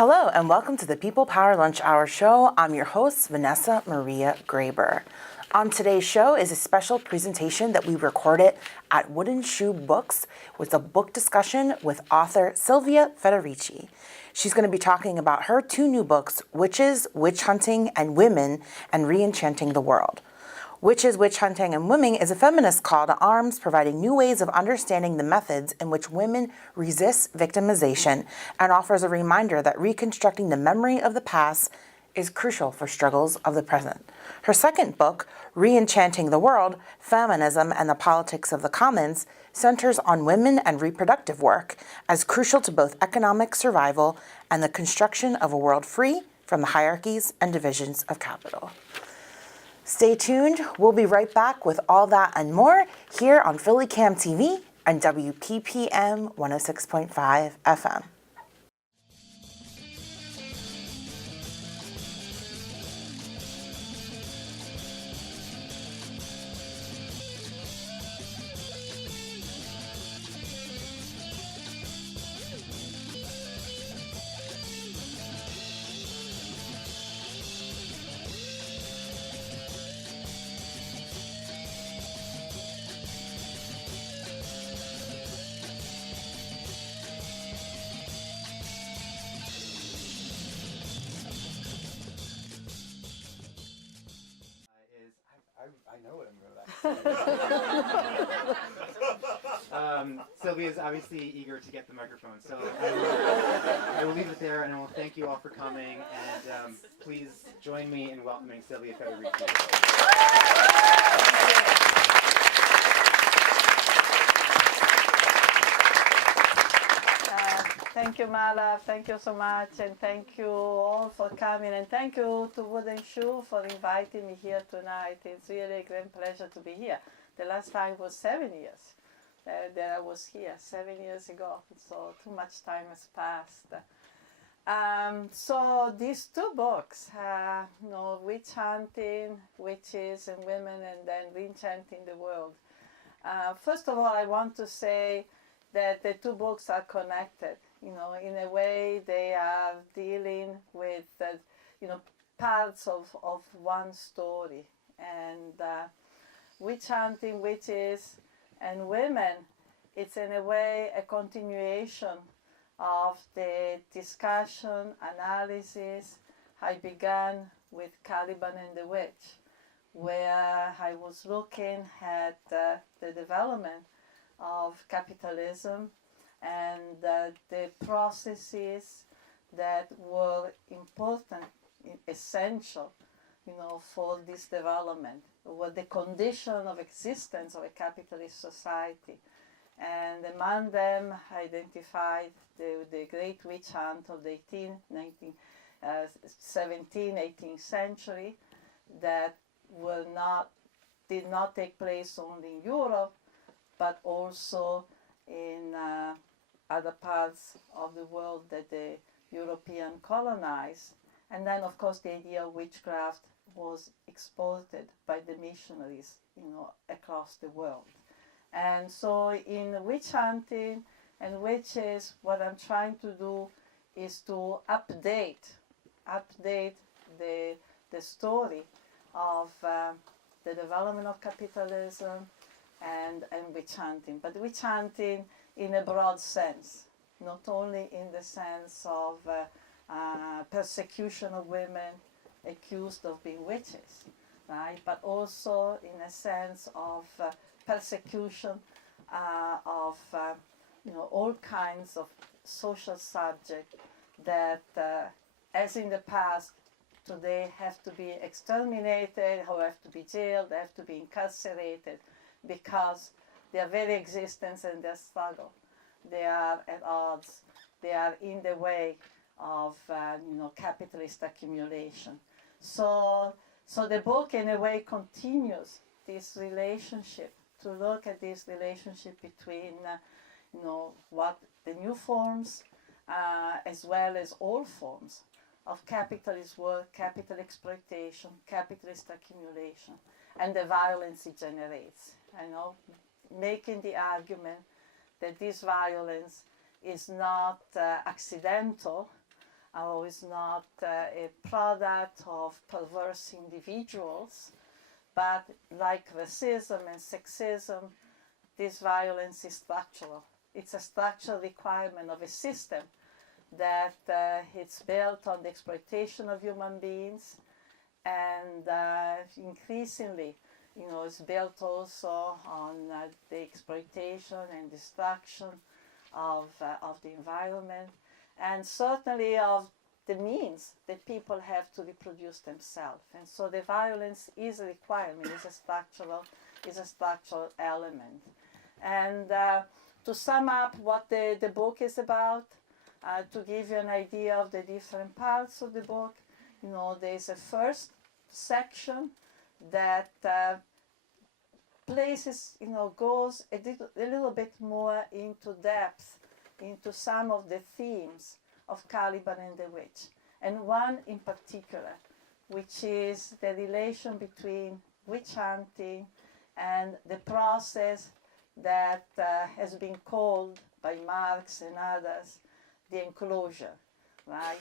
Hello and welcome to the People Power Lunch Hour show. I'm your host, Vanessa Maria Graber. On today's show is a special presentation that we recorded at Wooden Shoe Books with a book discussion with author Silvia Federici. She's going to be talking about her two new books, Witches, Witch Hunting, and Women, and Re-enchanting the World. Witches, Witch Hunting, and Women is a feminist call to arms providing new ways of understanding the methods in which women resist victimization and offers a reminder that reconstructing the memory of the past is crucial for struggles of the present. Her second book, Re-enchanting the World, Feminism and the Politics of the Commons, centers on women and reproductive work as crucial to both economic survival and the construction of a world free from the hierarchies and divisions of capital. Stay tuned. We'll be right back with all that and more here on PhillyCAM TV and WPPM 106.5 FM. I know what I'm going to Sylvia is obviously eager to get the microphone, so I will leave it there, and I will thank you all for coming, and please join me in welcoming Silvia Federici. Thank you, Mala. Thank you so much, and thank you all for coming, and thank you to Wooden Shoe for inviting me here tonight. It's really a great pleasure to be here. The last time was 7 years that I was here, 7 years ago, so too much time has passed. So these two books, Witch Hunting, Witches and Women, and then Re-enchanting the World. First of all, I want to say that the two books are connected. In a way they are dealing with, parts of one story. And Witch Hunting, Witches and Women, it's in a way a continuation of the discussion, analysis I began with Caliban and the Witch, where I was looking at the development of capitalism and the processes that were important, essential, for this development, were the condition of existence of a capitalist society. And among them, identified the great witch hunt of the 17th, 18th century that did not take place only in Europe, but also in other parts of the world that the European colonized. And then, of course, the idea of witchcraft was exported by the missionaries, across the world. And so in witch hunting and witches, what I'm trying to do is to update the story of the development of capitalism and witch hunting, but witch hunting in a broad sense, not only in the sense of persecution of women accused of being witches, right? But also in a sense of persecution of all kinds of social subjects that, as in the past, today have to be exterminated, or have to be jailed, they have to be incarcerated, because their very existence and their struggle, they are at odds, they are in the way of capitalist accumulation. So the book in a way continues this relationship, to look at this relationship between what the new forms as well as old forms of capitalist work, capital exploitation, capitalist accumulation, and the violence it generates. Making the argument that this violence is not accidental, is not a product of perverse individuals, but like racism and sexism, this violence is structural. It's a structural requirement of a system that it's built on the exploitation of human beings, and increasingly, it's built also on the exploitation and destruction of the environment, and certainly of the means that people have to reproduce themselves. And so the violence is a requirement, is a structural element. And to sum up what the book is about, to give you an idea of the different parts of the book, there's a first section that places, goes a little bit more into depth into some of the themes of Caliban and the Witch, and one in particular, which is the relation between witch hunting and the process that has been called by Marx and others the enclosure, right?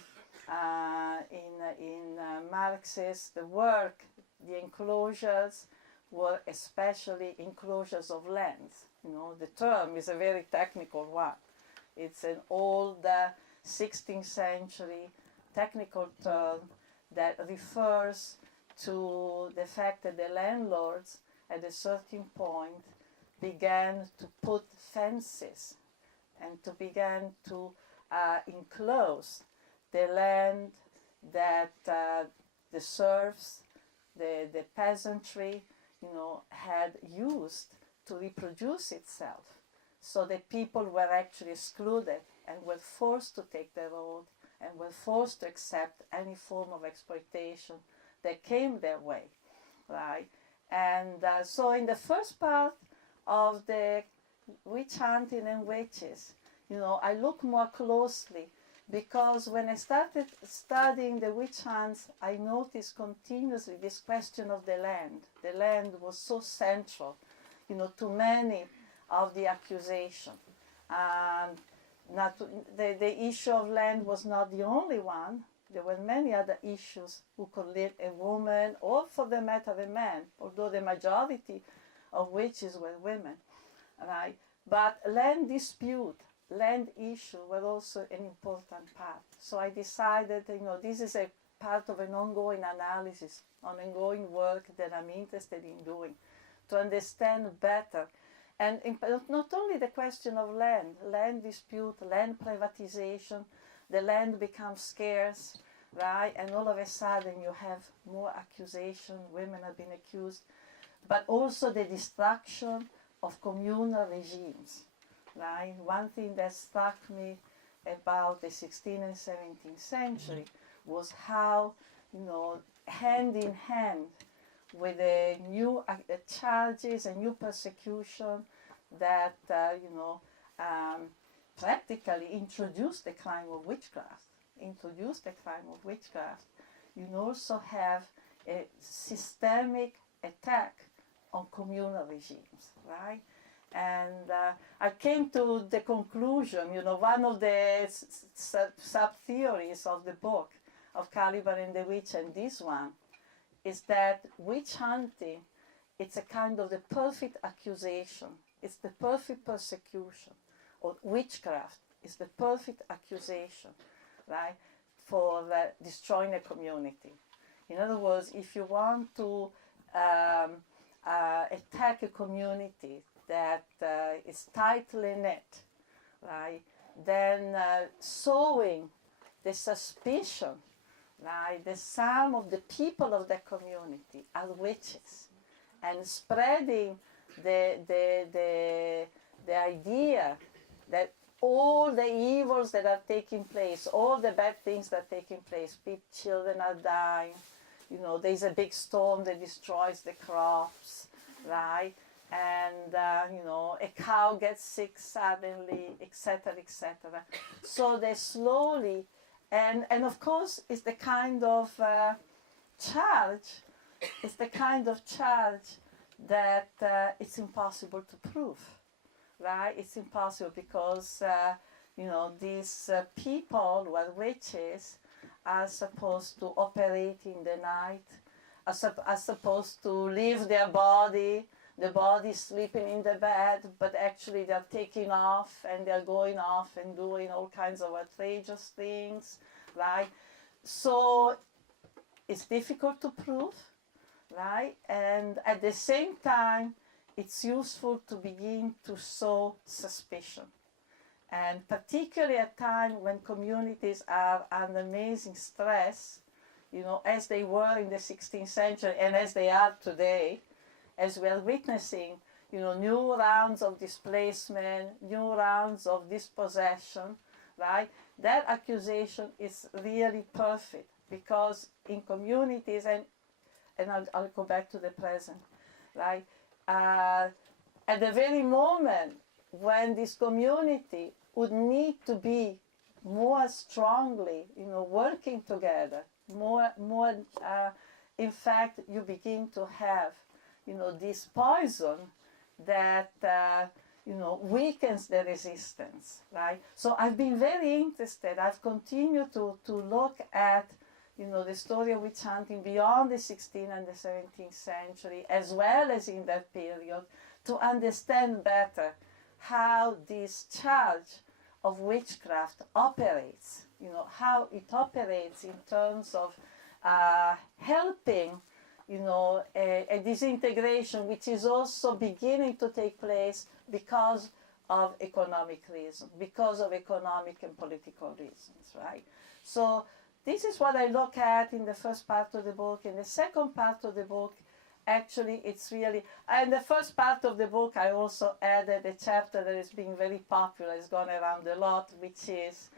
In Marx's work, the enclosures were especially enclosures of lands. The term is a very technical one. It's an old 16th century technical term that refers to the fact that the landlords at a certain point began to put fences and to begin to enclose the land that the serfs, the peasantry, had used to reproduce itself. So the people were actually excluded and were forced to take the road and were forced to accept any form of exploitation that came their way, right? And so in the first part of the witch hunting and witches, I look more closely, because when I started studying the witch hunts, I noticed continuously this question of the land. The land was so central, to many of the accusation. The issue of land was not the only one. There were many other issues who could live a woman, or for the matter a man, although the majority of witches were women, right? But land dispute, land issue were also an important part. So I decided, this is a part of an ongoing analysis, an ongoing work that I'm interested in doing, to understand better. And not only the question of land dispute, land privatization, the land becomes scarce, right? And all of a sudden you have more accusation, women have been accused, but also the destruction of communal regimes, right? One thing that struck me about the 16th and 17th century was how, hand in hand with the new charges and new persecution that, practically introduced the crime of witchcraft, you also have a systemic attack on communal regimes, right? And I came to the conclusion, one of the sub-theories of the book of Caliban and the Witch, and this one, is that witch hunting, it's a kind of the perfect accusation, it's the perfect persecution, or witchcraft is the perfect accusation, right, for destroying a community. In other words, if you want to attack a community that is tightly knit, right, then sowing the suspicion, right, that some of the people of the community are witches, and spreading the idea that all the evils that are taking place, all the bad things that are taking place, children are dying, there's a big storm that destroys the crops, right? And, a cow gets sick suddenly, etc., etc. So they slowly, and of course, it's the kind of charge that it's impossible to prove, right? It's impossible because, these people who are witches are supposed to operate in the night, are supposed to leave their body, the body sleeping in the bed, but actually they're taking off and they're going off and doing all kinds of outrageous things, right? So it's difficult to prove, right? And at the same time, it's useful to begin to sow suspicion. And particularly at a time when communities are under amazing stress, as they were in the 16th century and as they are today, as we are witnessing, new rounds of displacement, new rounds of dispossession, right? That accusation is really perfect because in communities, and I'll go back to the present, right? At the very moment when this community would need to be more strongly, working together, more. In fact, you begin to have, this poison that, weakens the resistance, right? So I've been very interested. I've continued to look at, the story of witch hunting beyond the 16th and the 17th century, as well as in that period, to understand better how this charge of witchcraft operates, how it operates in terms of helping, a disintegration which is also beginning to take place because of economic reasons, because of economic and political reasons, right? So this is what I look at in the first part of the book. In the second part of the book, actually, it's really, in the first part of the book, I also added a chapter that is being very popular, it's gone around a lot, which is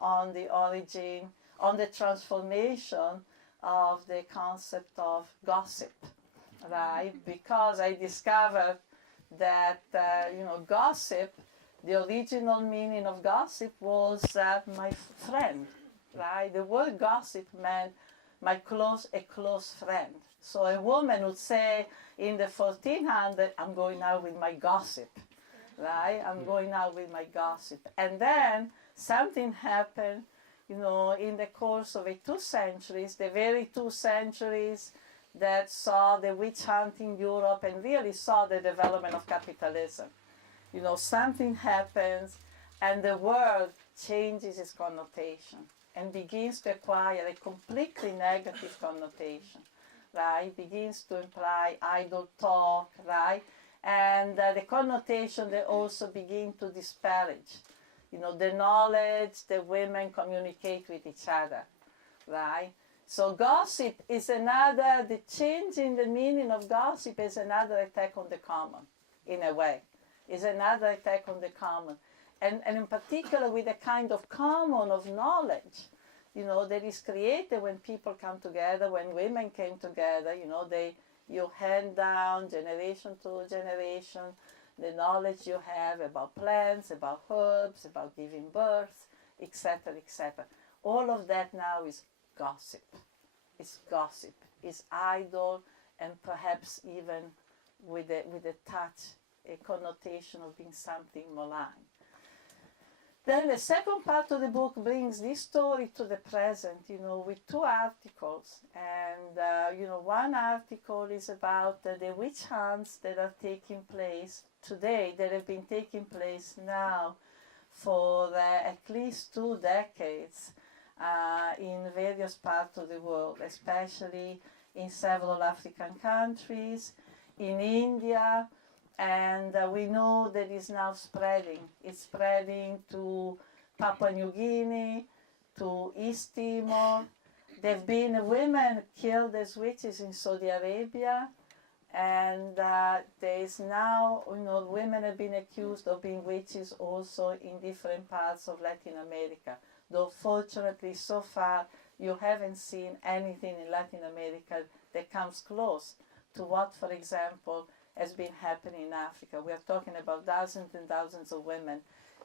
on the origin, on the transformation of the concept of gossip, right? Because I discovered that, gossip, the original meaning of gossip was my friend, right? The word gossip meant a close friend. So a woman would say in the 1400s, I'm going out with my gossip, right? I'm going out with my gossip. And then something happened, in the course of the 2 centuries, the very 2 centuries that saw the witch hunting Europe and really saw the development of capitalism. Something happens and the word changes its connotation and begins to acquire a completely negative connotation. Right, begins to imply idle talk, right? And the connotation they also begin to disparage, the knowledge that women communicate with each other, right? So gossip is the change in the meaning of gossip is another attack on the common, in a way, is another attack on the common. And in particular with a kind of common of knowledge, that is created when people come together, when women came together, you hand down generation to generation the knowledge you have about plants, about herbs, about giving birth, etc., etc. All of that now is gossip. It's gossip. It's idle and perhaps even with a touch, a connotation of being something malign. Then the second part of the book brings this story to the present, with 2 articles. And, one article is about the witch hunts that are taking place today, that have been taking place now for at least 2 decades in various parts of the world, especially in several African countries, in India. And we know that it's now spreading. It's spreading to Papua New Guinea, to East Timor. There have been women killed as witches in Saudi Arabia. And there is now, women have been accused of being witches also in different parts of Latin America. Though fortunately, so far, you haven't seen anything in Latin America that comes close to what, for example, has been happening in Africa. We are talking about thousands and thousands of women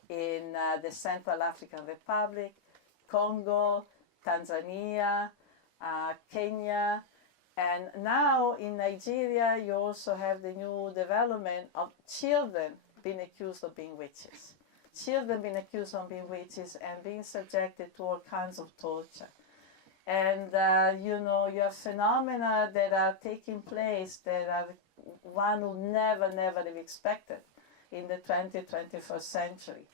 in the Central African Republic, Congo, Tanzania, Kenya, and now in Nigeria you also have the new development of children being accused of being witches. children being accused of being witches and being subjected to all kinds of torture. And you know, you have phenomena that are taking place that are one would never have expected in the 20th, 21st century.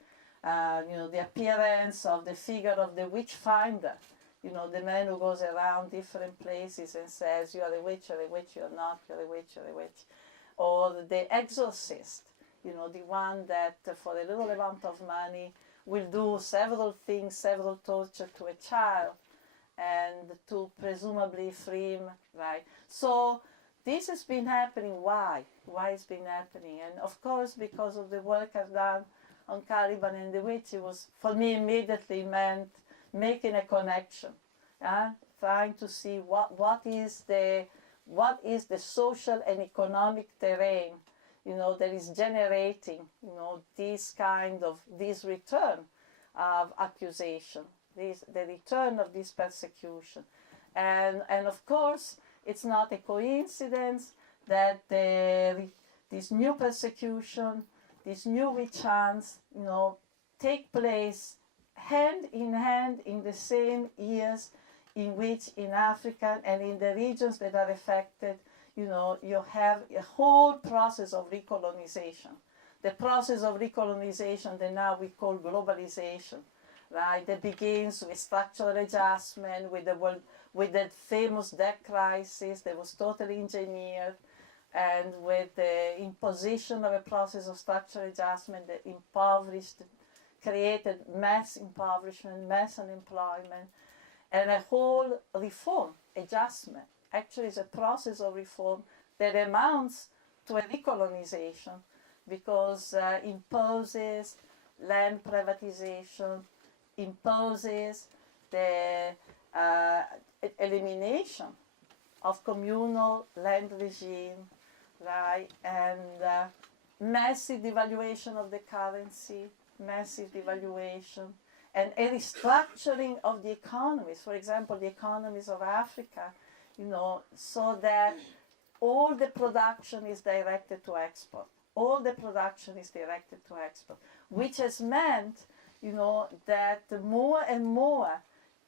You know, the appearance of the figure of the witch finder, you know, the man who goes around different places and says, you are a witch, you're not, you're a witch, you're a witch. Or the exorcist, you know, the one that for a little amount of money will do several things, several torture to a child, and to presumably free him, right? So this has been happening. Why? Why it's been happening? And of course, because of the work I've done on Caliban and the Witch, it was, for me, immediately meant making a connection, trying to see what is the social and economic terrain, you know, that is generating, you know, this return of accusation, the return of this persecution. And of course, it's not a coincidence that this new persecution, these new witch hunts, you know, take place hand in hand in the same years in which in Africa and in the regions that are affected, you know, you have a whole process of recolonization. The process of recolonization that now we call globalization, right? That begins with structural adjustment, with the famous debt crisis that was totally engineered, and with the imposition of a process of structural adjustment that created mass impoverishment, mass unemployment, and a whole reform, adjustment. Actually, it's a process of reform that amounts to a recolonization because imposes land privatization, imposes the elimination of communal land regime, right, and massive devaluation of the currency, massive devaluation, and a restructuring of the economies. For example, the economies of Africa, you know, so that all the production is directed to export. All the production is directed to export, which has meant, you know, that more and more,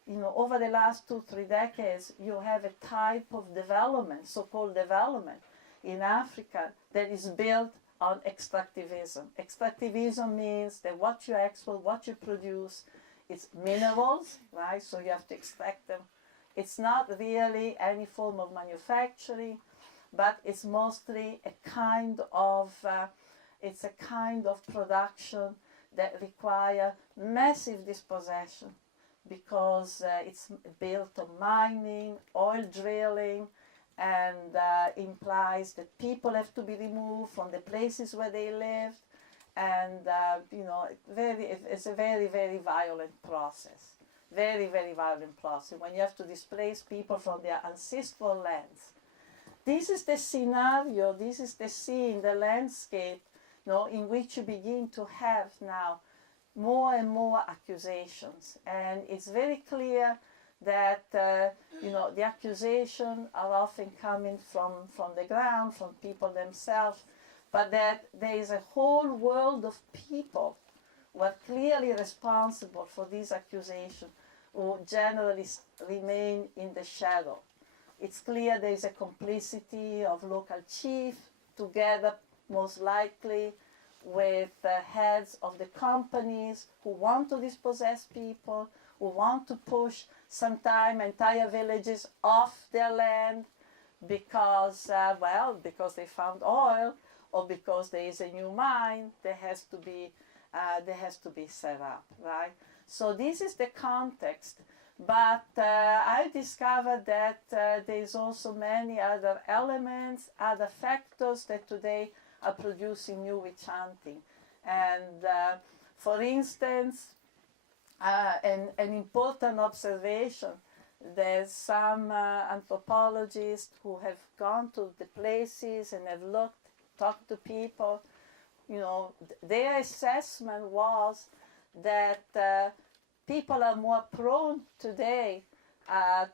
you know, over the last 2-3 decades, you have a type of development, so-called development, in Africa that is built on extractivism. Extractivism means that what you export, what you produce, it's minerals, right? So you have to extract them. It's not really any form of manufacturing, but it's mostly a kind of production that require massive dispossession because it's built on mining, oil drilling, and implies that people have to be removed from the places where they lived, and you know, it's a very, very violent process. Very, very violent process when you have to displace people from their ancestral lands. This is the scenario, this is the scene, the landscape, you know, in which you begin to have now more and more accusations. And it's very clear that you know, the accusations are often coming from the ground, from people themselves, but that there is a whole world of people who are clearly responsible for these accusations, who generally remain in the shadow. It's clear there is a complicity of local chiefs, together most likely with heads of the companies who want to dispossess people, who want to push sometimes entire villages off their land because, because they found oil, or because there is a new mine that has to be set up, right? So this is the context. But I discovered that there is also many other elements, other factors that today are producing new witch hunting. And for instance, an important observation, there's some anthropologists who have gone to the places and have talked to people. You know, their assessment was that people are more prone today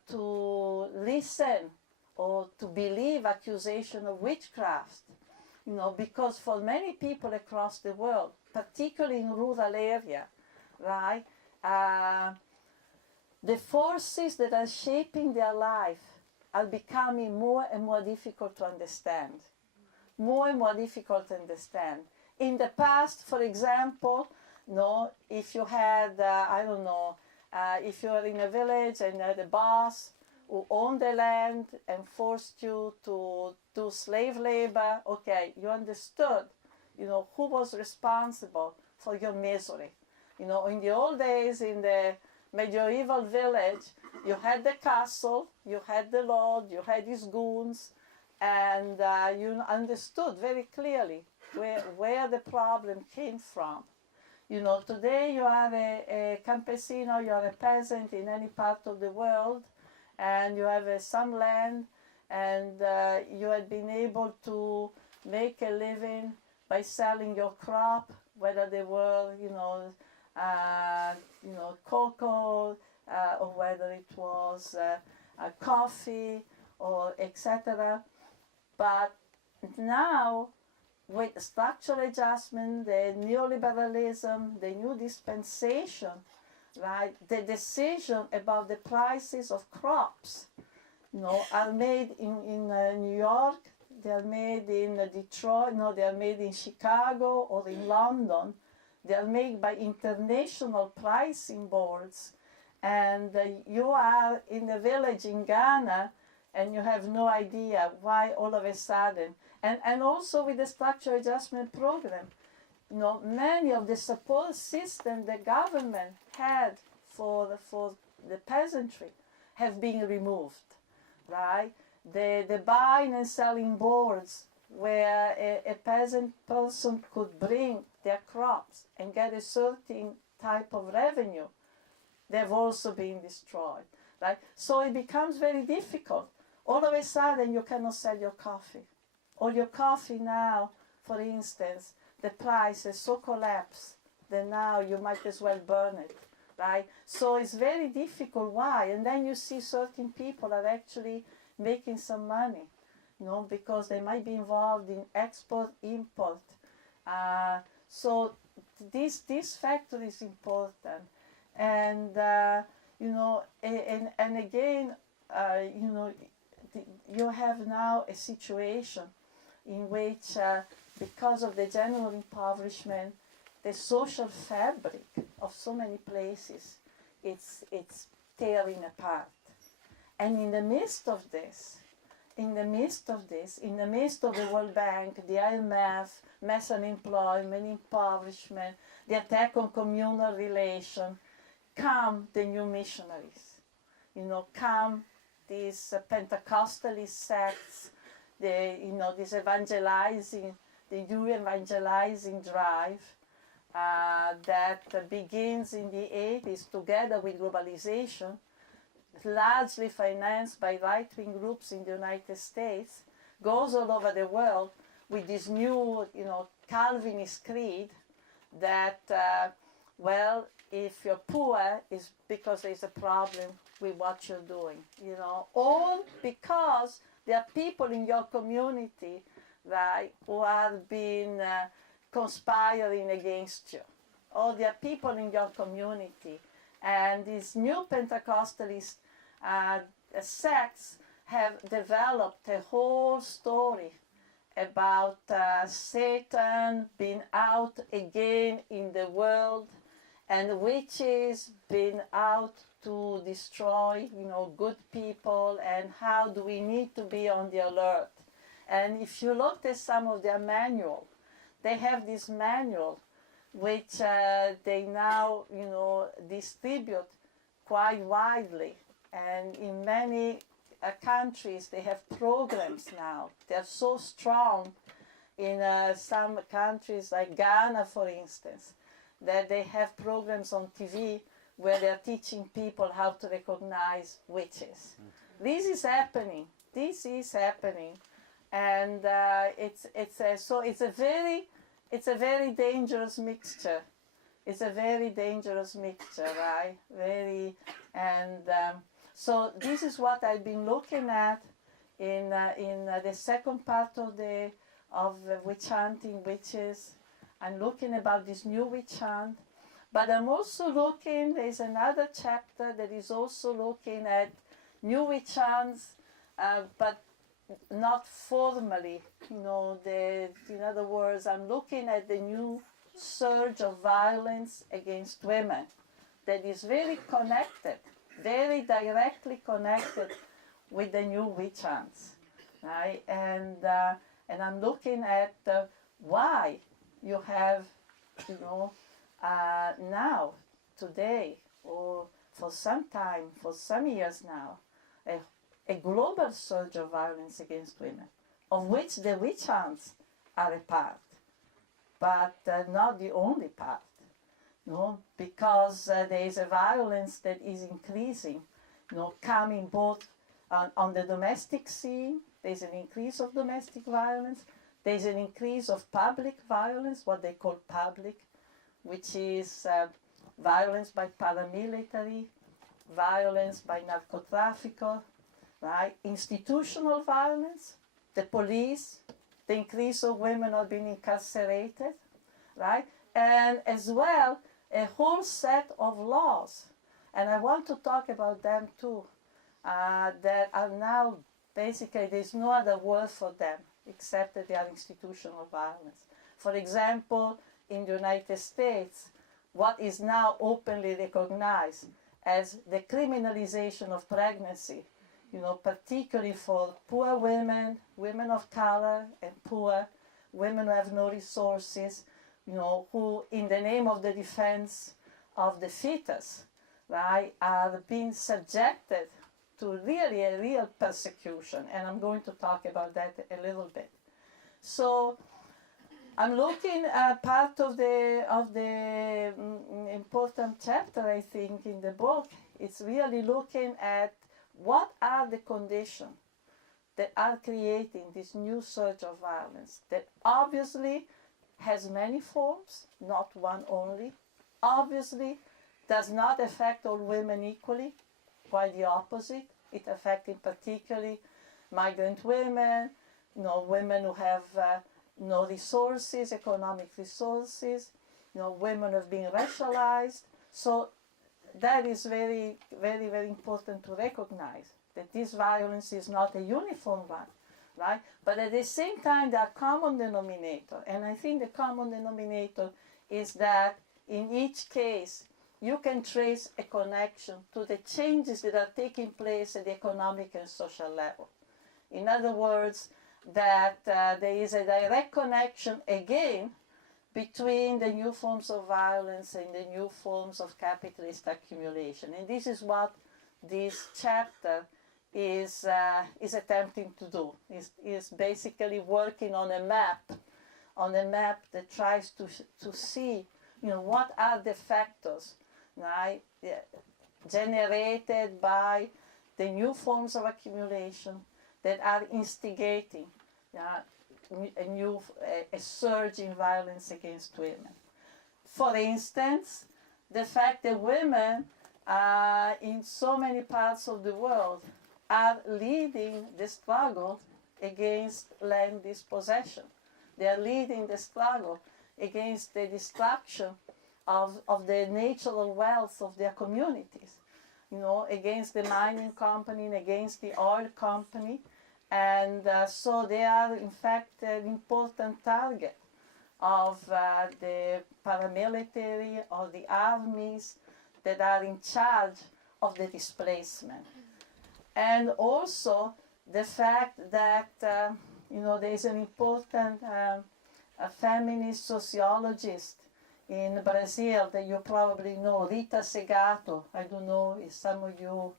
to listen or to believe accusation of witchcraft, you know, because for many people across the world, particularly in rural area, right? The forces that are shaping their life are becoming more and more difficult to understand. More and more difficult to understand. In the past, for example, if you had, if you were in a village and you had a boss who owned the land and forced you to do slave labor, okay, you understood, who was responsible for your misery. In the old days, in the medieval village, you had the castle, you had the lord, you had his goons, and you understood very clearly where the problem came from. Today you are a campesino, you are a peasant in any part of the world, and you have some land, and you have been able to make a living by selling your crop, whether they were, cocoa, or whether it was coffee, or etc. But now, with structural adjustment, the neoliberalism, the new dispensation, right, the decision about the prices of crops, are made in New York, they are made in Detroit, they are made in Chicago or in London. They are made by international pricing boards, and you are in a village in Ghana, and you have no idea why all of a sudden. And also with the structural adjustment program, many of the support systems the government had for the peasantry have been removed, right? The buying and selling boards where a peasant person could bring their crops and get a certain type of revenue, they've also been destroyed, right? So it becomes very difficult. All of a sudden you cannot sell your coffee. Or your coffee now, for instance, the price has so collapsed that now you might as well burn it, right? So it's very difficult. Why? And then you see certain people are actually making some money, because they might be involved in export, import. So this factor is important. And, and again, you have now a situation in which, because of the general impoverishment, the social fabric of so many places, it's tearing apart. And in the midst of this, in the midst of the World Bank, the IMF, mass unemployment, impoverishment, the attack on communal relation, come the new missionaries. Come these Pentecostalist sects, this evangelizing, the new evangelizing drive that begins in the 80s together with globalization, largely financed by right-wing groups in the United States, goes all over the world with this new, Calvinist creed that, if you're poor, it's because there's a problem with what you're doing, all because there are people in your community, right, who have been conspiring against you. Or there are people in your community, and these new Pentecostalist sects have developed a whole story about Satan being out again in the world, and witches being out to destroy, good people, and how do we need to be on the alert. And if you looked at some of their manual, they have this manual which they now, distribute quite widely. And in many countries, they have programs now. They're so strong in some countries like Ghana, for instance, that they have programs on TV where they're teaching people how to recognize witches. This is happening. This is happening. And it's a very dangerous mixture. It's a very dangerous mixture, right? So this is what I've been looking at in the second part of witch hunting, witches, I'm looking about this new witch hunt, but I'm also looking, there's another chapter that is also looking at new witch hunts, but not formally. In other words, I'm looking at the new surge of violence against women that is very connected, very directly connected with the new witch hunts, right? And I'm looking at why you have, now, today, or for some time, for some years now, a global surge of violence against women, of which the witch hunts are a part, but not the only part. Because there is a violence that is increasing, coming both on the domestic scene. There's an increase of domestic violence. There's an increase of public violence, what they call public, which is violence by paramilitary, violence by narco-traffickers, right? Institutional violence, the police, the increase of women not being incarcerated, right? And as well, a whole set of laws, and I want to talk about them too, that are now basically, there's no other word for them except that they are institutional violence. For example, in the United States, what is now openly recognized as the criminalization of pregnancy, particularly for poor women, women of color and poor, women who have no resources, who in the name of the defense of the fetus, right, are being subjected to really a real persecution. And I'm going to talk about that a little bit. So I'm looking at part of the important chapter, I think, in the book. It's really looking at what are the conditions that are creating this new surge of violence that obviously has many forms, not one only, obviously does not affect all women equally, quite the opposite. It affects in particularly migrant women, women who have no resources, economic resources, women who have been racialized. So that is very, very, very important to recognize, that this violence is not a uniform one, right? But at the same time, there are common denominator. And I think the common denominator is that in each case, you can trace a connection to the changes that are taking place at the economic and social level. In other words, that there is a direct connection, again, between the new forms of violence and the new forms of capitalist accumulation. And this is what this chapter is attempting to do, is basically working on a map that tries to see, what are the factors, right, generated by the new forms of accumulation that are instigating a surge in violence against women. For instance, the fact that women in so many parts of the world are leading the struggle against land dispossession. They are leading the struggle against the destruction of the natural wealth of their communities, against the mining company and against the oil company. And so they are, in fact, an important target of the paramilitary or the armies that are in charge of the displacement. And also the fact that, there is an important a feminist sociologist in Brazil that you probably know, Rita Segato. I don't know if some of you,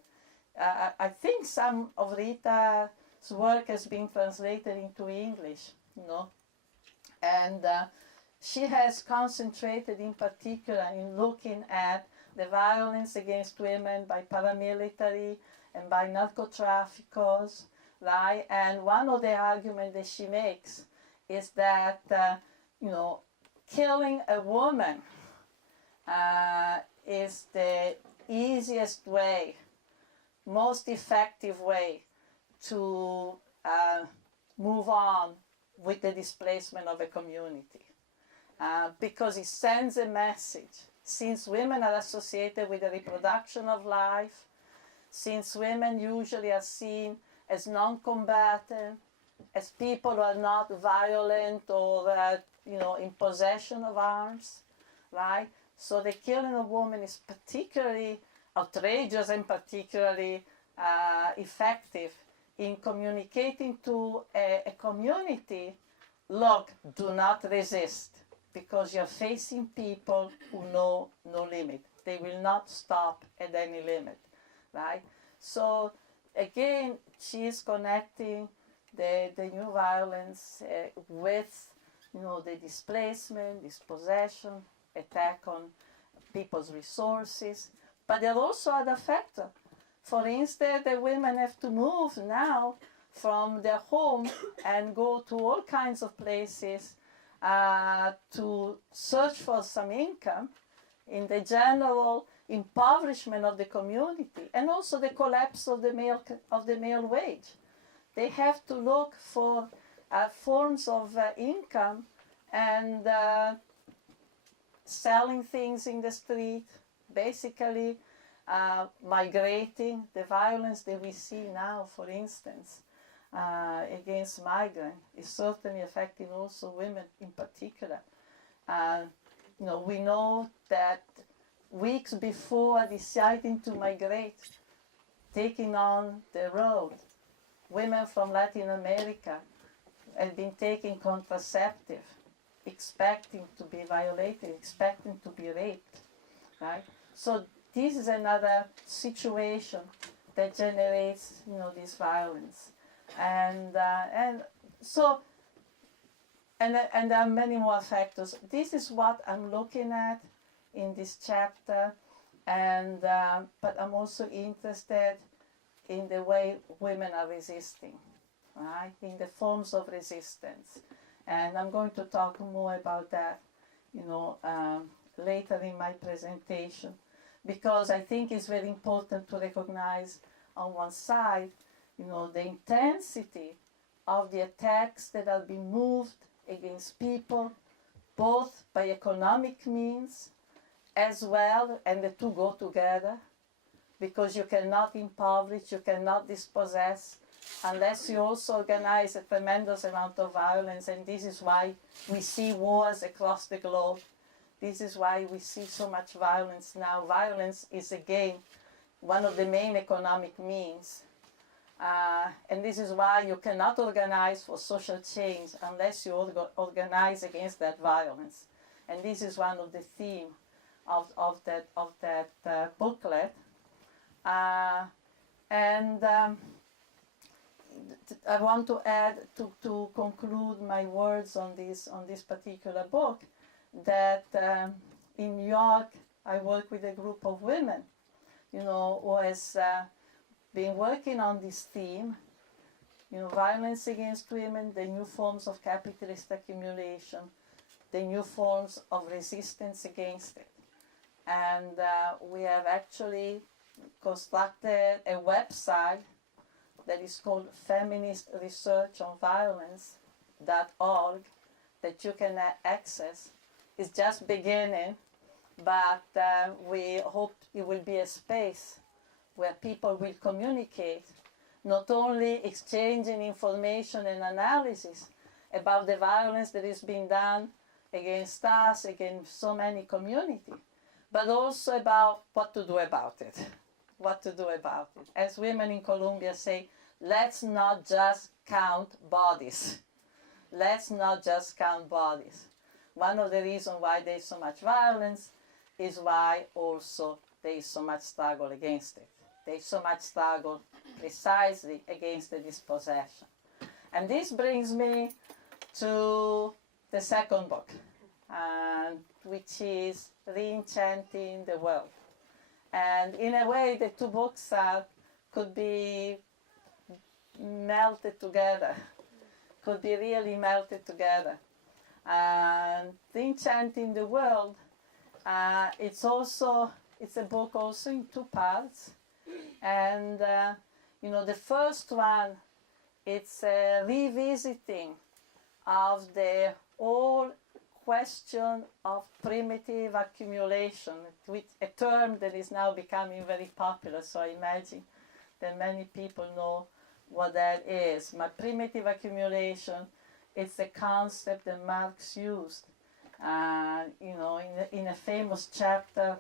I think some of Rita's work has been translated into English, and she has concentrated in particular in looking at the violence against women by paramilitary and by narco-traffickers, right? And one of the arguments that she makes is that, killing a woman is the easiest way, most effective way to move on with the displacement of a community. because it sends a message. Since women are associated with the reproduction of life, since women usually are seen as non-combatant, as people who are not violent or in possession of arms, right? So the killing of women is particularly outrageous and particularly effective in communicating to a community, look, do not resist, because you're facing people who know no limit. They will not stop at any limit, right? So again, she is connecting the new violence with the displacement, dispossession, attack on people's resources. But there are also other factors. For instance, the women have to move now from their home and go to all kinds of places to search for some income, in the general impoverishment of the community, and also the collapse of the male wage. They have to look for forms of income and selling things in the street, basically migrating. The violence that we see now, for instance, against migrants is certainly affecting also women in particular. We know that weeks before deciding to migrate, taking on the road, women from Latin America had been taking contraceptive, expecting to be violated, expecting to be raped, right? So this is another situation that generates, this violence, and there are many more factors. This is what I'm looking at in this chapter, and but I'm also interested in the way women are resisting, right? In the forms of resistance, and I'm going to talk more about that, later in my presentation, because I think it's very important to recognize on one side, the intensity of the attacks that are being moved against people, both by economic means as well, and the two go together, because you cannot impoverish, you cannot dispossess, unless you also organize a tremendous amount of violence. And this is why we see wars across the globe. This is why we see so much violence now. Violence is, again, one of the main economic means. And this is why you cannot organize for social change unless you organize against that violence. And this is one of the themes of that booklet. I want to add, to conclude my words on this particular book, that in New York I work with a group of women, who has been working on this theme, violence against women, the new forms of capitalist accumulation, the new forms of resistance against it. And we have actually constructed a website that is called Feminist Research on Violence.org that you can access. It's just beginning, but we hope it will be a space where people will communicate, not only exchanging information and analysis about the violence that is being done against us, against so many communities, but also about what to do about it. What to do about it. As women in Colombia say, let's not just count bodies. Let's not just count bodies. One of the reasons why there is so much violence is why also there is so much struggle against it. There is so much struggle precisely against the dispossession. And this brings me to the second book, which is Re-enchanting the World. And in a way, the two books could be melted together, could be really melted together. And Re-enchanting the World, it's a book also in two parts. And, the first one, it's a revisiting of the whole question of primitive accumulation, which a term that is now becoming very popular, so I imagine that many people know what that is. My primitive accumulation, it's the concept that Marx used, in a famous chapter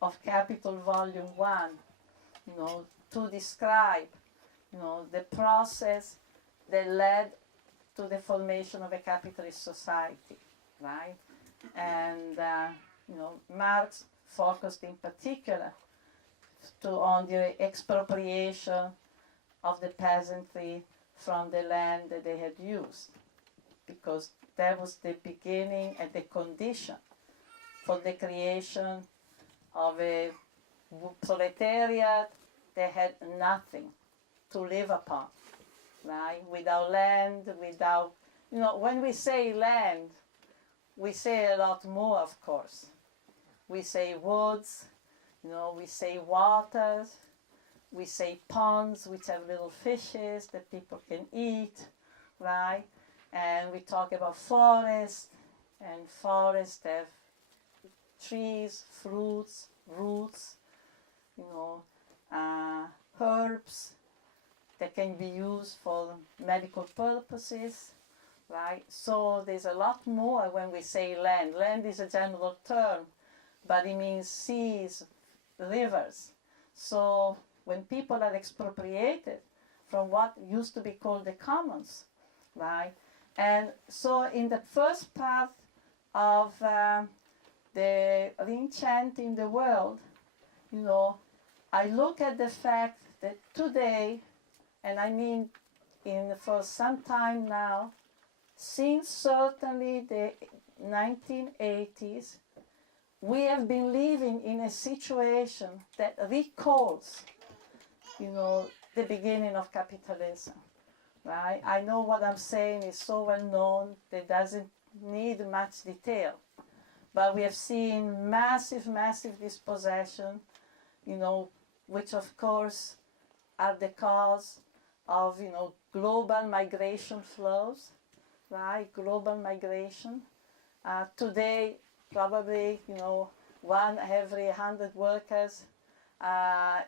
of Capital Volume 1, to describe, the process that led to the formation of a capitalist society, right? And, Marx focused in particular on the expropriation of the peasantry from the land that they had used, because that was the beginning and the condition for the creation of a proletariat that had nothing to live upon, right? Without land, without, when we say land, we say a lot more, of course. We say woods, we say waters, we say ponds which have little fishes that people can eat, right? And we talk about forests, and forests have trees, fruits, roots, herbs that can be used for medical purposes, right? So there's a lot more when we say land. Land is a general term, but it means seas, rivers. So when people are expropriated from what used to be called the commons, right? And so in the first part of the Re-enchanting the World, I look at the fact that today, and I mean for some time now, since certainly the 1980s, we have been living in a situation that recalls, the beginning of capitalism, right? I know what I'm saying is so well known that it doesn't need much detail, but we have seen massive, massive dispossession, which of course are the cause of, global migration flows, right? Global migration. Today, probably, 1 every 100 workers,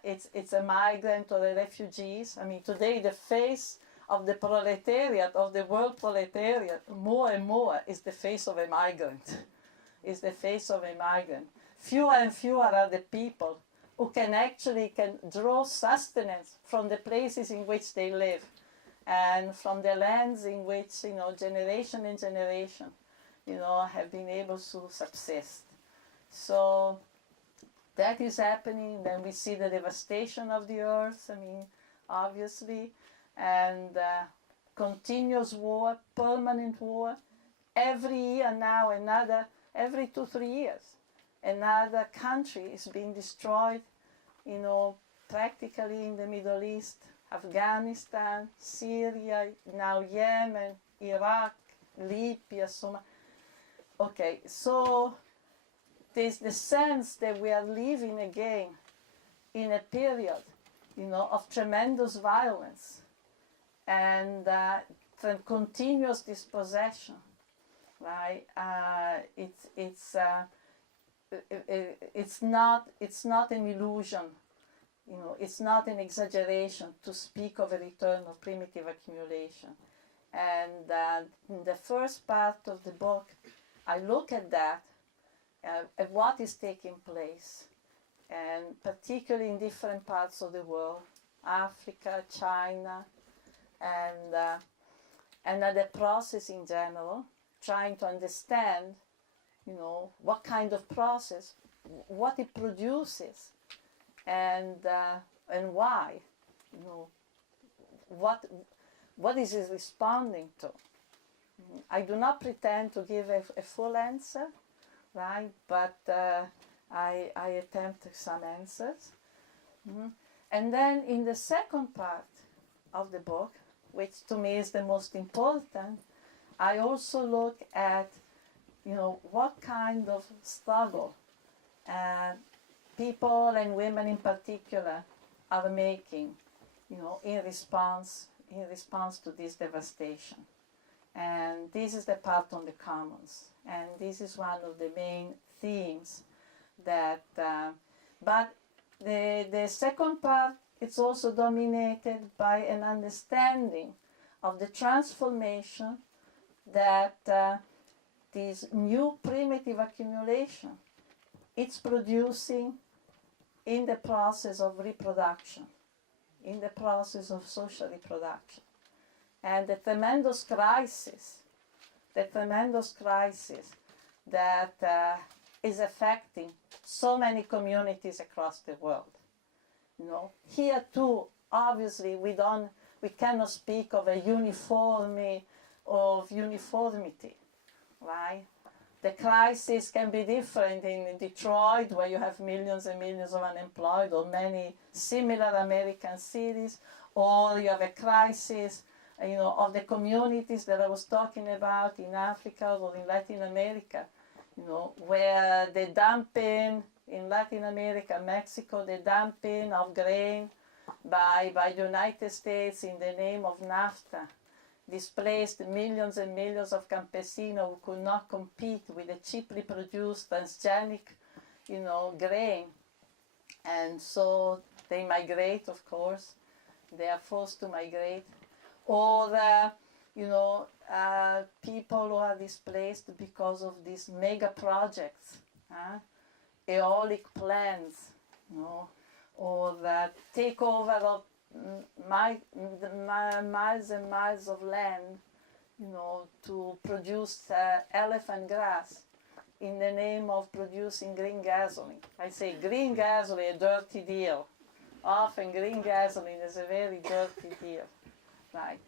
it's a migrant or a refugee. I mean, today the face of the proletariat, of the world proletariat, more and more is the face of a migrant. Is the face of a migrant. Fewer and fewer are the people who can draw sustenance from the places in which they live and from the lands in which, generation and generation, have been able to subsist. So that is happening. Then we see the devastation of the earth, obviously, and continuous war, permanent war. Every year now, every 2-3 years, another country is being destroyed, practically in the Middle East, Afghanistan, Syria, now Yemen, Iraq, Libya, Somalia. Okay, so there's the sense that we are living again in a period, of tremendous violence and continuous dispossession, right? It's not an illusion, it's not an exaggeration to speak of a return of primitive accumulation. And in the first part of the book, I look at that, at what is taking place, and particularly in different parts of the world, Africa, China, and at the process in general, trying to understand, what kind of process, what it produces, and why, what is it responding to. I do not pretend to give a full answer, right? But I attempt some answers. And then in the second part of the book, which to me is the most important, I also look at, what kind of struggle people and women in particular are making, in response to this devastation. And this is the part on the commons. And this is one of the main themes that, but the second part, it's also dominated by an understanding of the transformation that this new primitive accumulation, it's producing in the process of reproduction, in the process of social reproduction. And the tremendous crisis that is affecting so many communities across the world. You know, here too, obviously, we cannot speak of a uniformity, right? The crisis can be different in Detroit, where you have millions and millions of unemployed, or many similar American cities, or you have a crisis, you know, of the communities that I was talking about in Africa or in Latin America, you know, where the dumping in Latin America, Mexico, the dumping of grain by the United States in the name of NAFTA displaced millions and millions of campesinos who could not compete with the cheaply produced transgenic, you know, grain. And so they migrate, of course. They are forced to migrate. Or, you know, people who are displaced because of these mega projects, aeolic plants, you know, or the takeover of miles and miles of land, you know, to produce elephant grass in the name of producing green gasoline. I say green gasoline, a dirty deal. Often green gasoline is a very dirty deal, right?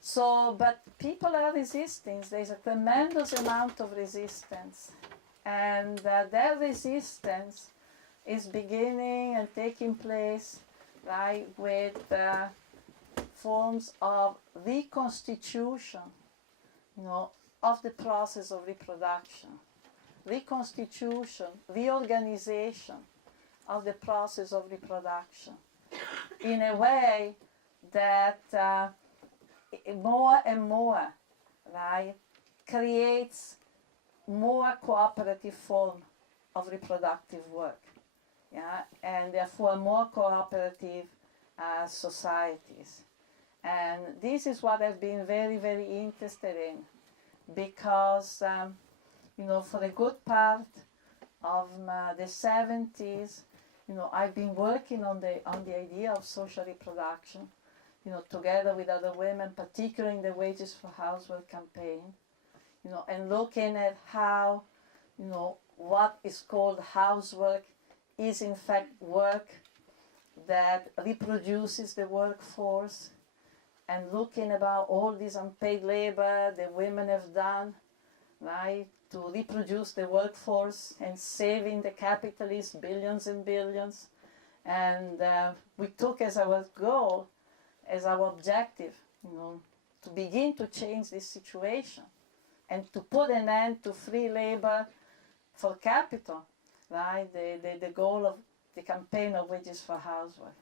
So, but people are resisting. There's a tremendous amount of resistance. And that resistance is beginning and taking place, right, with forms of reconstitution, you know, of the process of reproduction. Reconstitution, reorganization of the process of reproduction in a way that more and more, right, creates more cooperative form of reproductive work, yeah, and therefore more cooperative societies. And this is what I've been very, very interested in, because, you know, for a good part of the 70s, you know, I've been working on the idea of social reproduction, you know, together with other women, particularly in the Wages for Housework campaign, you know, and looking at how, you know, what is called housework is in fact work that reproduces the workforce, and looking about all this unpaid labor that women have done, right, to reproduce the workforce and saving the capitalists billions and billions. And we took as our goal, as our objective, you know, to begin to change this situation and to put an end to free labor for capital, right? The goal of the campaign of Wages for Housework.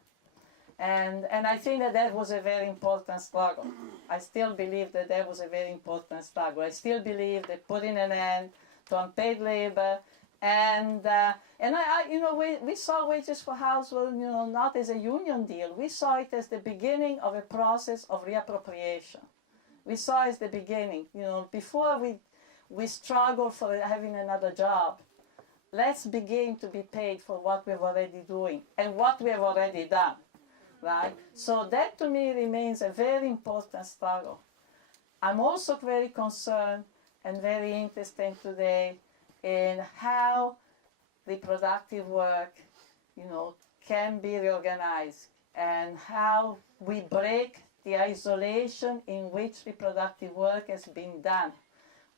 And I think that was a very important struggle. I still believe that was a very important struggle. I still believe that putting an end to unpaid labor, and I you know, we saw Wages for Housework, you know, not as a union deal. We saw it as the beginning of a process of reappropriation. We saw it as the beginning, you know, before we struggle for having another job. Let's begin to be paid for what we're already doing and what we have already done, right? So that to me remains a very important struggle. I'm also very concerned and very interested today in how reproductive work, you know, can be reorganized, and how we break the isolation in which reproductive work has been done,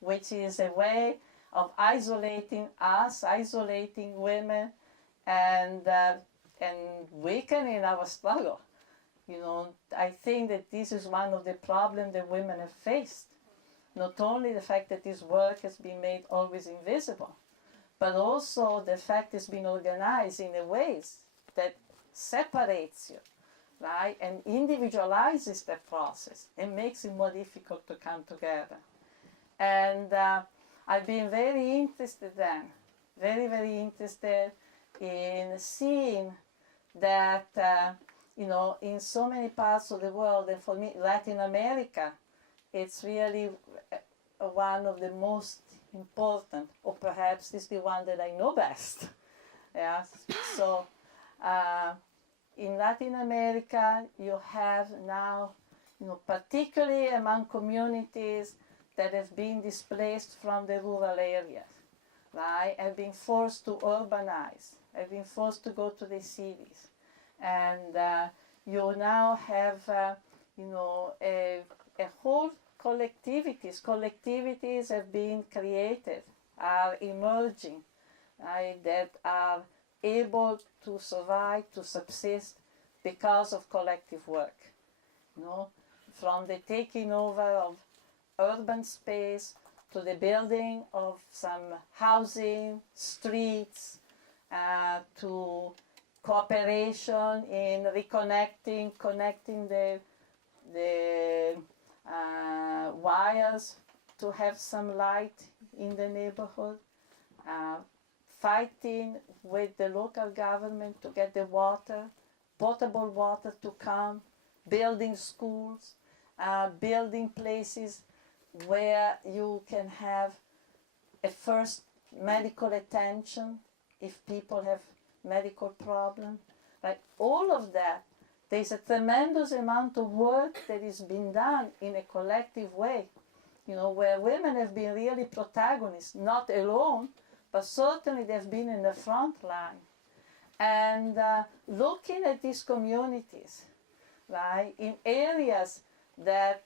which is a way of isolating us, isolating women, and weakening our struggle. You know, I think that this is one of the problems that women have faced. Not only the fact that this work has been made always invisible, but also the fact it's been organized in a ways that separates you, right, and individualizes the process and makes it more difficult to come together. And I've been very interested then, very, very interested in seeing that, you know, in so many parts of the world, and for me, Latin America, it's really one of the most important, or perhaps it's the one that I know best. Yeah, so in Latin America, you have now, you know, particularly among communities that have been displaced from the rural areas, right, have been forced to urbanize, have been forced to go to the cities. And you now have, you know, a whole collectivities have been created, are emerging, right, that are able to survive, to subsist because of collective work. You know, from the taking over of urban space to the building of some housing, streets, to cooperation in connecting the wires to have some light in the neighborhood, fighting with the local government to get the water, potable water to come, building schools, building places where you can have a first medical attention if people have medical problems. Like all of that, there's a tremendous amount of work that is being done in a collective way, you know, where women have been really protagonists, not alone, but certainly they've been in the front line. And looking at these communities, right, in areas that,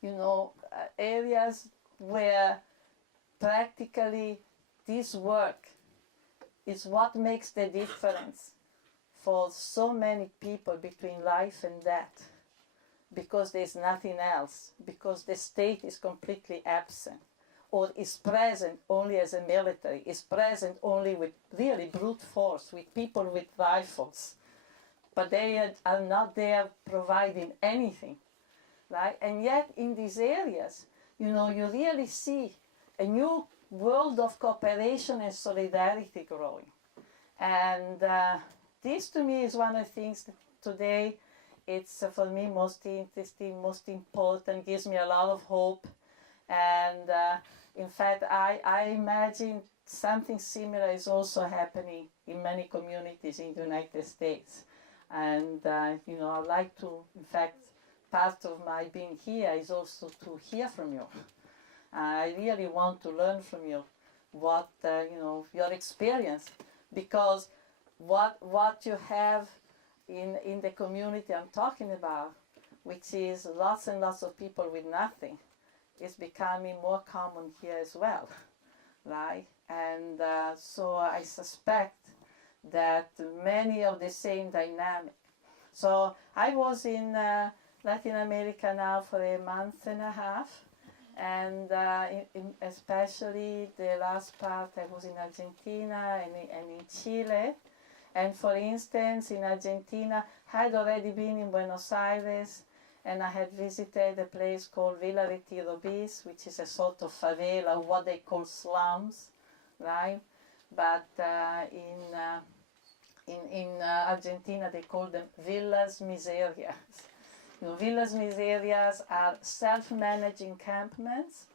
you know, areas where practically this work is what makes the difference for so many people between life and death, because there's nothing else, because the state is completely absent, or is present only as a military, is present only with really brute force, with people with rifles, but they are not there providing anything, right? And yet in these areas, you know, you really see a new world of cooperation and solidarity growing. And this to me is one of the things that today it's for me most interesting, most important, gives me a lot of hope. And in fact, I imagine something similar is also happening in many communities in the United States. And, you know, I'd like to, in fact, part of my being here is also to hear from you. I really want to learn from you what, you know, your experience, because what you have in the community I'm talking about, which is lots and lots of people with nothing, is becoming more common here as well, right? And so I suspect that many of the same dynamic. So I was in Latin America now for a month and a half, and especially the last part I was in Argentina and in Chile. And for instance, in Argentina, I had already been in Buenos Aires, and I had visited a place called Villa Retiro Bis, which is a sort of favela, what they call slums, right? But in Argentina, they call them villas miserias. You know, villas miserias are self-managed encampments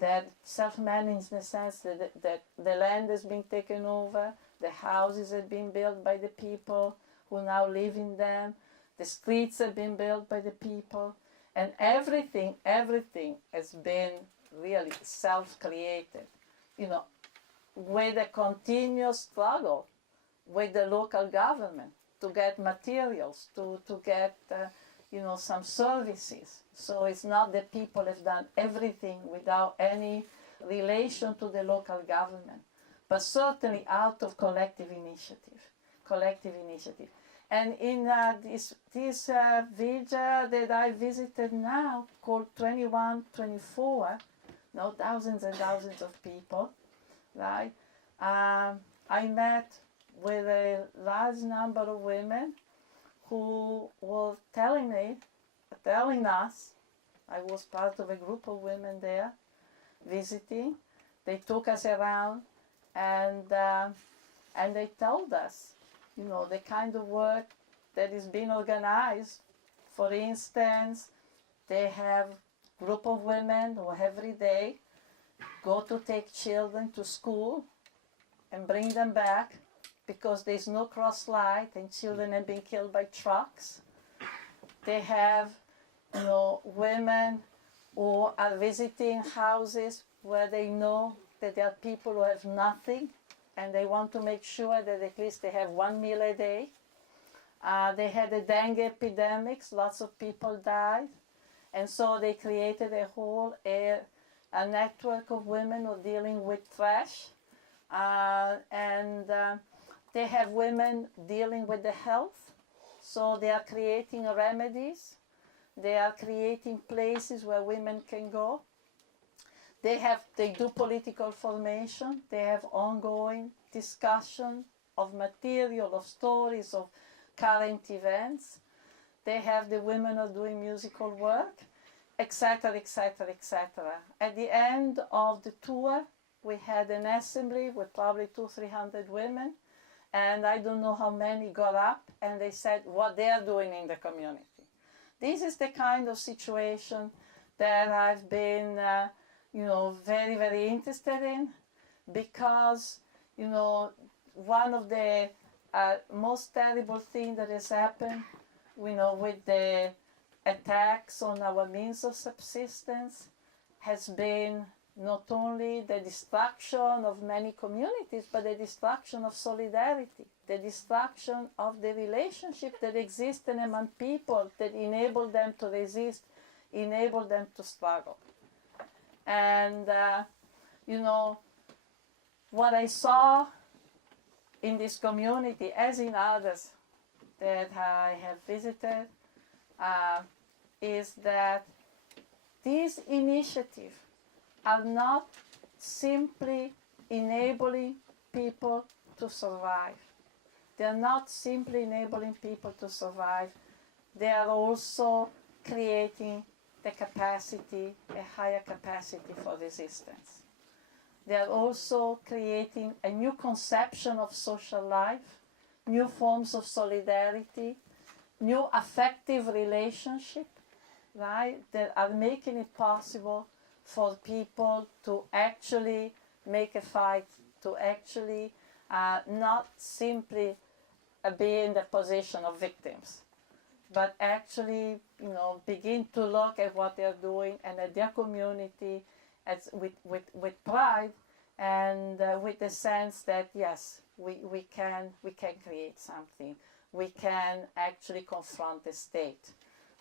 that self-managed in the sense that the land has been taken over, the houses have been built by the people who now live in them, the streets have been built by the people, and everything has been really self-created, you know, with a continuous struggle with the local government to get materials, to get, you know, some services. So it's not that people have done everything without any relation to the local government, but certainly out of collective initiative. And in this village that I visited now, called 2124, no, thousands and thousands of people, right? I met with a large number of women who were telling us, I was part of a group of women there, visiting. They took us around, and they told us, you know, the kind of work that is being organized. For instance, they have a group of women who every day go to take children to school and bring them back because there's no cross light and children have been killed by trucks. They have, you know, women who are visiting houses where they know that there are people who have nothing, and they want to make sure that at least they have one meal a day. They had the dengue epidemics, lots of people died, and so they created a whole a network of women who are dealing with trash, and they have women dealing with the health, so they are creating remedies. They are creating places where women can go. They do political formation. They have ongoing discussion of material, of stories, of current events. They have the women who are doing musical work, etc., etc., etc. At the end of the tour, we had an assembly with probably 200-300 women, and I don't know how many got up and they said what they are doing in the community. This is the kind of situation that I've been, you know, very, very interested in, because, you know, one of the most terrible things that has happened, you know, with the attacks on our means of subsistence has been not only the destruction of many communities, but the destruction of solidarity, the destruction of the relationship that existed among people that enable them to resist, enable them to struggle. And, you know, what I saw in this community, as in others that I have visited, is that these initiatives are not simply enabling people to survive. They are not simply enabling people to survive. They are also creating the capacity, a higher capacity for resistance. They are also creating a new conception of social life, new forms of solidarity, new affective relationship, right, that are making it possible for people to actually make a fight, to actually not simply be in the position of victims, but actually, you know, begin to look at what they're doing and at their community as with pride and with the sense that yes, we can create something. We can actually confront the state,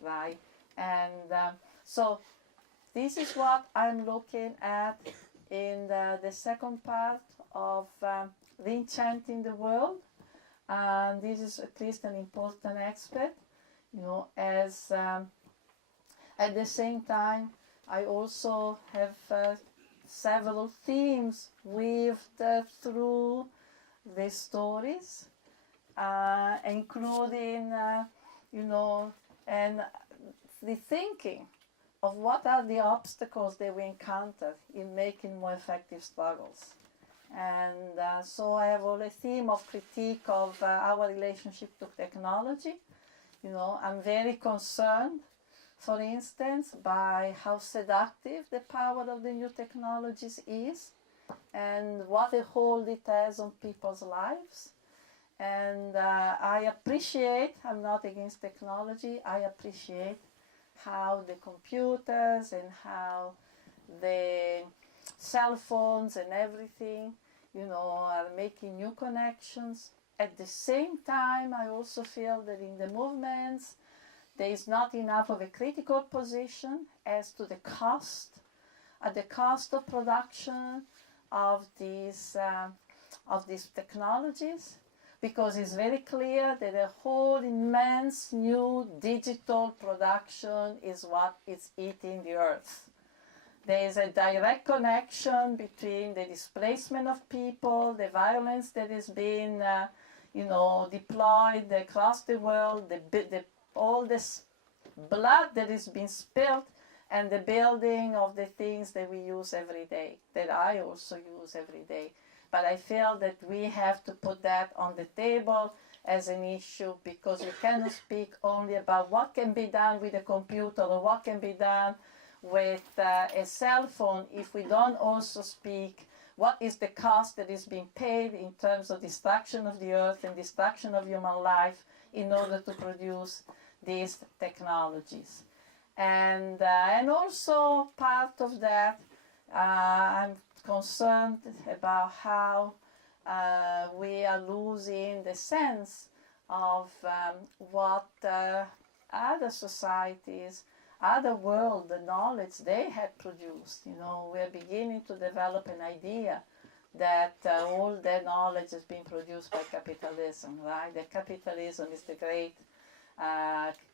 right? And so this is what I'm looking at in the second part of Re-enchanting the World. And this is at least an important aspect, you know, as at the same time, I also have several themes weaved through the stories, including, you know, and the thinking of what are the obstacles that we encounter in making more effective struggles. And so I have all a theme of critique of our relationship to technology. You know, I'm very concerned, for instance, by how seductive the power of the new technologies is and what a hold it has on people's lives. And I appreciate, I'm not against technology, I appreciate how the computers and how the cell phones and everything, you know, are making new connections. At the same time, I also feel that in the movements, there is not enough of a critical position as to the cost, at the cost of production of these technologies, because it's very clear that a whole immense new digital production is what is eating the earth. There is a direct connection between the displacement of people, the violence that is being, you know, deployed across the world, all this blood that is being spilled, and the building of the things that we use every day, that I also use every day. But I feel that we have to put that on the table as an issue, because we cannot speak only about what can be done with a computer or what can be done with a cell phone if we don't also speak what is the cost that is being paid in terms of destruction of the earth and destruction of human life in order to produce these technologies. And also part of that, I'm concerned about how we are losing the sense of what other societies, other world, the knowledge they had produced. You know, we are beginning to develop an idea that all their knowledge is being produced by capitalism, right? That capitalism is the great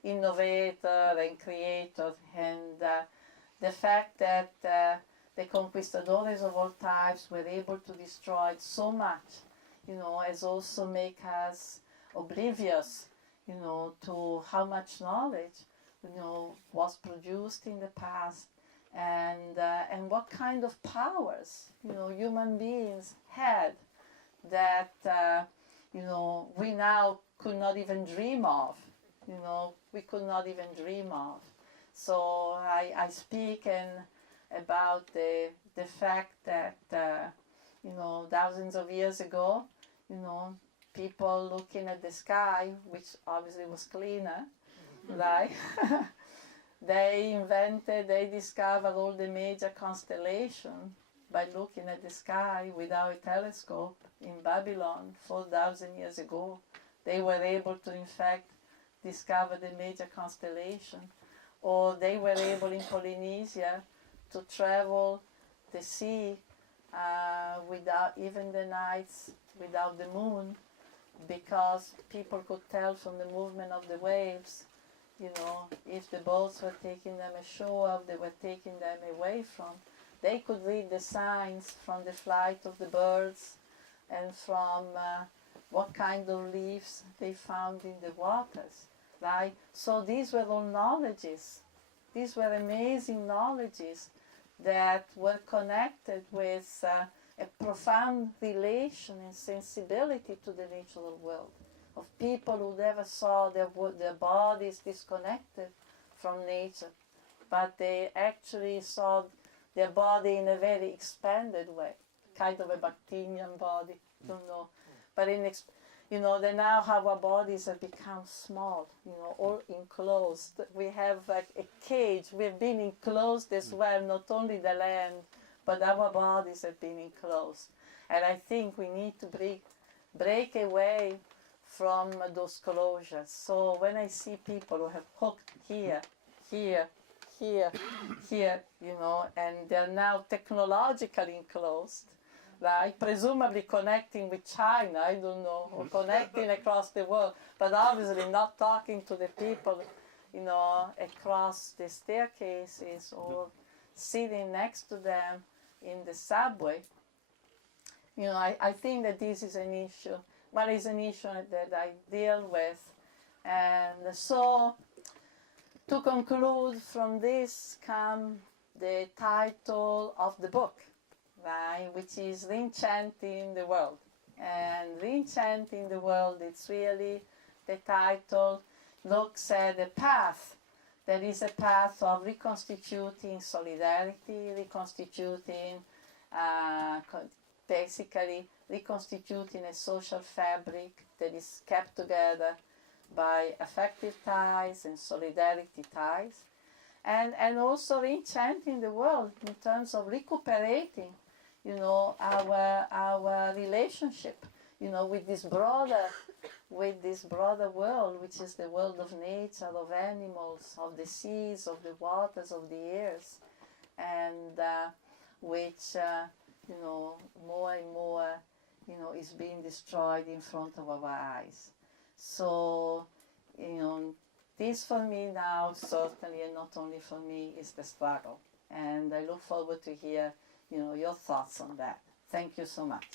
innovator and creator, and the fact that the conquistadores of all types were able to destroy so much, you know, has also make us oblivious, you know, to how much knowledge, you know, was produced in the past, and what kind of powers, you know, human beings had that, you know, we now could not even dream of, you know, we could not even dream of. So I speak about the fact that, you know, thousands of years ago, you know, people looking at the sky, which obviously was cleaner, right? They discovered all the major constellations by looking at the sky without a telescope in Babylon 4,000 years ago. They were able to, in fact, discover the major constellation. Or they were able in Polynesia to travel the sea without even the nights, without the moon, because people could tell from the movement of the waves, you know, if the boats were taking them ashore, if they were taking them away from. They could read the signs from the flight of the birds and from what kind of leaves they found in the waters, right? So these were all knowledges. These were amazing knowledges that were connected with a profound relation and sensibility to the natural world, of people who never saw their bodies disconnected from nature, but they actually saw their body in a very expanded way, kind of a bacterian body, don't know. But you know, they now our bodies have become small, you know, all enclosed. We have like a cage. We've been enclosed as well, not only the land, but our bodies have been enclosed. And I think we need to break away from those closures. So when I see people who have hooked here, here, here, here, you know, and they're now technologically enclosed, right? Presumably connecting with China, I don't know, or connecting across the world, but obviously not talking to the people, you know, across the staircases or sitting next to them in the subway. You know, I think that this is an issue. Well, it's an issue that I deal with. And so, to conclude from this come the title of the book, right, which is Re-enchanting the World. And Re-enchanting the World, it's really, the title looks at a path that is a path of reconstituting solidarity, reconstituting, basically reconstituting a social fabric that is kept together by affective ties and solidarity ties, and also re-enchanting the world in terms of recuperating, you know, our relationship, you know, with this broader world, which is the world of nature, of animals, of the seas, of the waters, of the airs, and which you know, more and more, you know, is being destroyed in front of our eyes. So, you know, this for me now, certainly, and not only for me, is the struggle. And I look forward to hear, you know, your thoughts on that. Thank you so much.